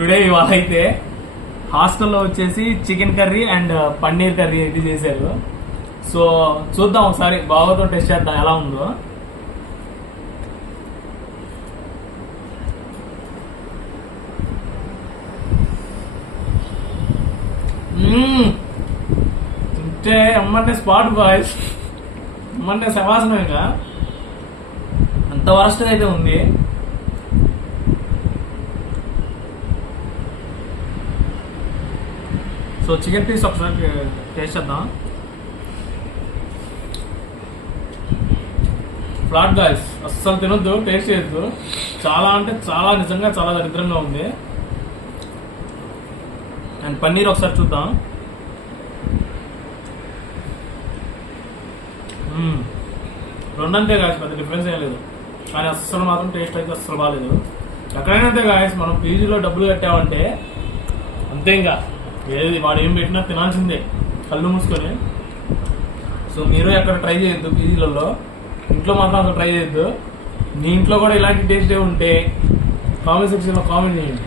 Today ఇవాళ అయితే హాస్టల్లో వచ్చేసి chicken curry and paneer curry అయితే చేశారు. సో చూద్దాం ఒకసారి బావతో టెస్ట్ చేద్దాం ఎలా ఉందో. తింటే అమ్మంటే స్పాట్ బాయ్స్, అమ్మంటే శవాసనం. ఇంకా అంత వరస్ట్ అయితే ఉంది. సో చికెన్ పీస్ ఒకసారి టేస్ట్ చేద్దాం. ఫ్లాట్ గాయ్స్, అస్సలు తినొద్దు, టేస్ట్ చేయొద్దు. చాలా అంటే చాలా, నిజంగా చాలా దరిద్రంగా ఉంది. అండ్ పన్నీర్ ఒకసారి చూద్దాం. రెండంతే గాయస్, పెద్ద డిఫరెన్స్ ఏం లేదు. కానీ అస్సలు మాత్రం టేస్ట్ అయితే అస్సలు బాగాలేదు. ఎక్కడైనా అంతే గాయస్, మనం పీజీలో డబ్బులు కట్టామంటే అంతే. ఇంకా ఏది వాడు ఏం పెట్టినా తినాల్సిందే కళ్ళు మూసుకొని. సో మీరు ఎక్కడ ట్రై చేయొద్దు పీజీలలో, ఇంట్లో మాత్రం అక్కడ ట్రై చేయొద్దు. మీ ఇంట్లో కూడా ఇలాంటి టేస్టే ఉంటే కామెంట్ సెక్షన్లో కామెంట్ చేయండి.